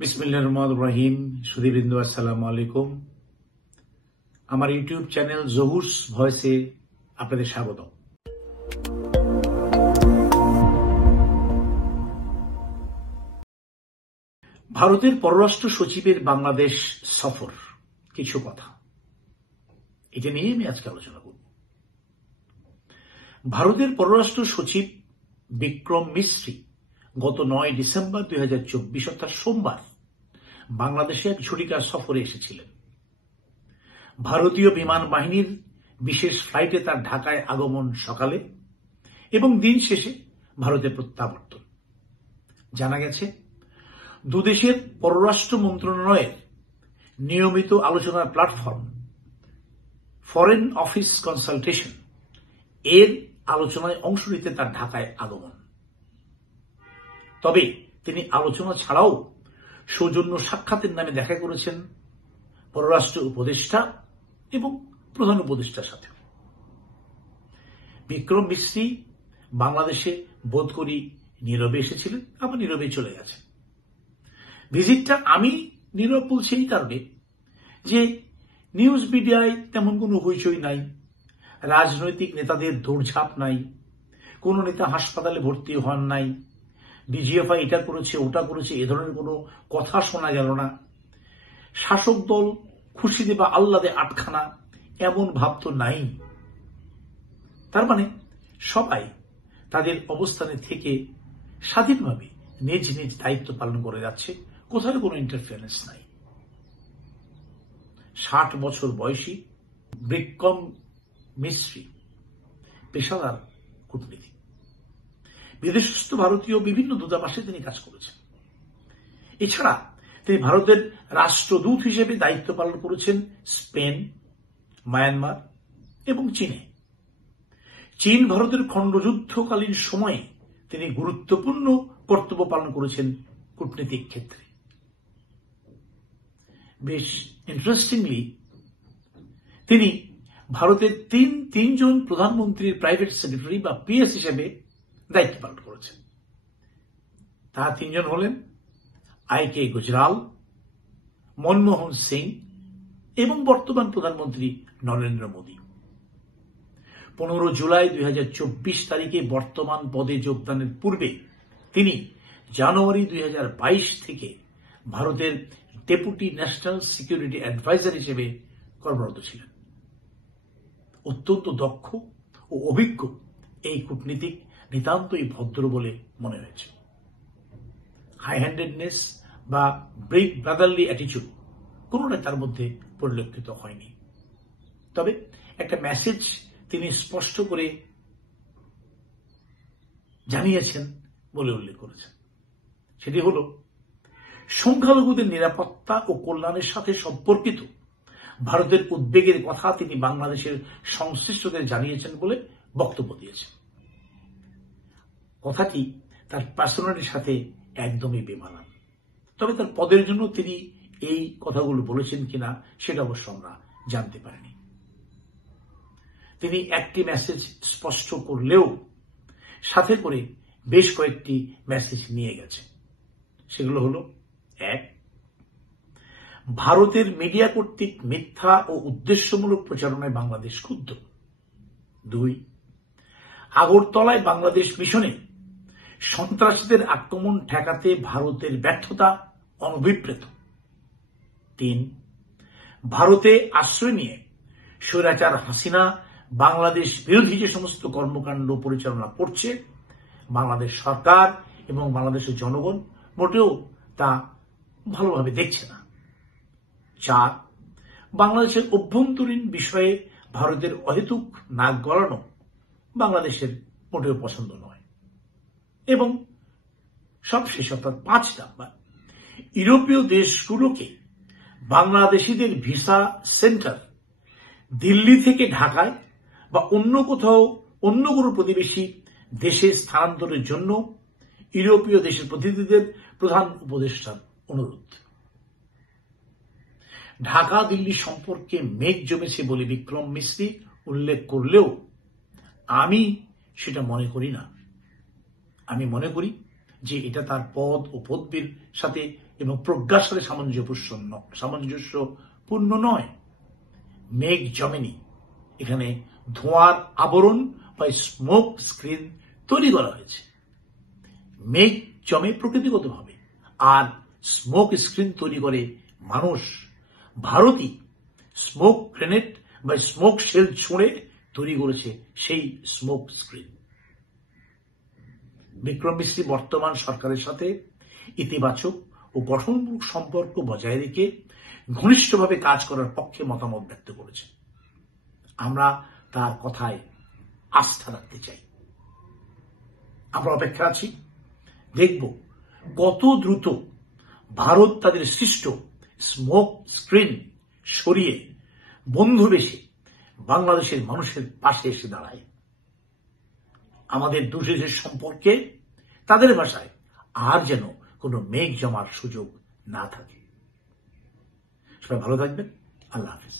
বিসমিল্লাহির রহমানির রহিম। সুধীবৃন্দ, আসসালামু আলাইকুম। আমার ইউটিউব চ্যানেল জহুরস ভয়েসে আপনাদের স্বাগত। ভারতের পররাষ্ট্র সচিবের বাংলাদেশ সফর, কিছু কথা এটা নিয়ে আমি আজকে আলোচনা করব। ভারতের পররাষ্ট্র সচিব বিক্রম মিশ্রি গত 9 ডিসেম্বর 2024 অর্থাৎ সোমবার বাংলাদেশে এক ছুটিকার সফরে এসেছিলেন। ভারতীয় বিমান বাহিনীর বিশেষ ফ্লাইটে তার ঢাকায় আগমন সকালে এবং দিন শেষে ভারতে প্রত্যাবর্তন। জানা গেছে, দুদেশের পররাষ্ট্র মন্ত্রণালয়ের নিয়মিত আলোচনার প্ল্যাটফর্ম ফরেন অফিস কনসালটেশন এর আলোচনায় অংশ নিতে তার ঢাকায় আগমন। তবে তিনি আলোচনা ছাড়াও সৌজন্য সাক্ষাতের নামে দেখা করেছেন পররাষ্ট্র উপদেষ্টা এবং প্রধান উপদেষ্টার সাথে। বিক্রম মিশ্রি বাংলাদেশে বোধ করি নীরবে এসেছিলেন, আবার নীরবে চলে গেছেন। ভিজিটটা আমি নীরব বলছি এই কারণে যে নিউজ মিডিয়ায় তেমন কোনো হইচই নাই, রাজনৈতিক নেতাদের দৌড়ঝাঁপ নাই, কোন নেতা হাসপাতালে ভর্তি হন নাই, ডিজিএফআই এটা করেছে ওটা করেছে এ ধরনের কোনো কথা শোনা গেল না। শাসক দল খুশিতে বা আহ্লাদে আটখানা এমন ভাব তো নাই। তার মানে সবাই তাদের অবস্থানে থেকে স্বাধীনভাবে নিজ নিজ দায়িত্ব পালন করে যাচ্ছে, কোথাও কোনো ইন্টারফারেন্স নাই। 60 বছর বয়সী বিক্রম মিশ্রি পেশাদার কূটনীতিক। বিদেশস্থ ভারতীয় বিভিন্ন দূতাবাসে তিনি কাজ করেছেন। এছাড়া তিনি ভারতের রাষ্ট্রদূত হিসেবে দায়িত্ব পালন করেছেন স্পেন, মায়ানমার এবং চীনে। চীন ভারতের খণ্ডযুদ্ধকালীন সময়ে তিনি গুরুত্বপূর্ণ কর্তব্য পালন করেছেন কূটনীতিক ক্ষেত্রে। বেশ ইন্টারেস্টিংলি তিনি ভারতের তিনজন প্রধানমন্ত্রীর প্রাইভেট সেক্রেটারি বা পিএস হিসেবে দায়িত্ব পালন করেছেন। তারা তিনজন হলেন আইকে গুজরাল, মনমোহন সিং এবং বর্তমান প্রধানমন্ত্রী নরেন্দ্র মোদী। 15 জুলাই 2024 তারিখে বর্তমান পদে যোগদানের পূর্বে তিনি জানুয়ারি 2022 থেকে ভারতের ডেপুটি ন্যাশনাল সিকিউরিটি অ্যাডভাইজার হিসেবে কর্মরত ছিলেন। অত্যন্ত দক্ষ ও অভিজ্ঞ এই কূটনীতিক নিতান্তই ভদ্র বলে মনে হয়েছে। হাই হ্যান্ডেডনেস বা বিগ ব্রাদারলি অ্যাটিচিউড কোনোটাই তার মধ্যে পরিলক্ষিত হয়নি। তবে একটা মেসেজ তিনি স্পষ্ট করে জানিয়েছেন বলে উল্লেখ করেছেন। সেটি হল সংখ্যালঘুদের নিরাপত্তা ও কল্যাণের সাথে সম্পর্কিত ভারতের উদ্বেগের কথা তিনি বাংলাদেশের সংশ্লিষ্টদের জানিয়েছেন বলে বক্তব্য দিয়েছেন। কথাটি তার পার্সোনালিটির সাথে একদমই বেমানান। তবে তার পদের জন্য তিনি এই কথাগুলো বলেছেন কিনা সেটা অবশ্য আমরা জানতে পারিনি। তিনি একটি মেসেজ স্পষ্ট করলেও সাথে করে বেশ কয়েকটি মেসেজ নিয়ে গেছে। সেগুলো হলো: 1, ভারতের মিডিয়া কর্তৃক মিথ্যা ও উদ্দেশ্যমূলক প্রচারণায় বাংলাদেশ ক্ষুব্ধ। 2, আগরতলায় বাংলাদেশ মিশনে সন্ত্রাসীদের আক্রমণ ঠেকাতে ভারতের ব্যর্থতা অনভিপ্রেত। 3, ভারতে আশ্রয় নিয়ে স্বৈরাচার হাসিনা বাংলাদেশ বিরোধী যে সমস্ত কর্মকাণ্ড পরিচালনা করছে, বাংলাদেশ সরকার এবং বাংলাদেশের জনগণ মোটেও তা ভালোভাবে দেখছে না। 4, বাংলাদেশের অভ্যন্তরীণ বিষয়ে ভারতের অহেতুক নাক গলানো বাংলাদেশের মোটেও পছন্দ নয়। এবং সবশেষ অর্থাৎ 5 নাম্বার, ইউরোপীয় দেশগুলোকে বাংলাদেশিদের ভিসা সেন্টার দিল্লি থেকে ঢাকায় বা অন্য কোথাও অন্য কোনো প্রতিবেশী দেশে স্থানান্তরের জন্য ইউরোপীয় দেশের প্রতিনিধিদের প্রধান উপদেষ্টার অনুরোধ। ঢাকা দিল্লি সম্পর্কে মেঘ জমেছে বলে বিক্রম মিশ্রি উল্লেখ করলেও আমি সেটা মনে করি না। আমি মনে করি যে এটা তার পদ ও পদবীর সাথে এবং প্রজ্ঞার সাথে সামঞ্জস্যপূর্ণ নয়। মেঘ জমেনি, এখানে ধোঁয়ার আবরণ বা স্মোক স্ক্রিন তৈরি করা হয়েছে। মেঘ জমে প্রকৃতিগতভাবে, আর স্মোক স্ক্রিন তৈরি করে মানুষ। ভারতই স্মোক গ্রেনেড বা স্মোক শেল ছুঁড়ে তৈরি করেছে সেই স্মোক স্ক্রিন। বিক্রম মিশ্রি বর্তমান সরকারের সাথে ইতিবাচক ও গঠনমূলক সম্পর্ক বজায় রেখে ঘনিষ্ঠভাবে কাজ করার পক্ষে মতামত ব্যক্ত করেছে। আমরা তার কথায় আস্থা রাখতে চাই। আমরা অপেক্ষা আছি, দেখব কত দ্রুত ভারত তাদের সৃষ্ট স্মোক স্ক্রিন সরিয়ে বন্ধুবেশে বাংলাদেশের মানুষের পাশে এসে দাঁড়ায়। আমাদের দুদেশের সম্পর্কে তাদের ভাষায় আর যেন কোনো মেঘ জমার সুযোগ না থাকে। সবাই ভালো থাকবেন। আল্লাহ হাফেজ।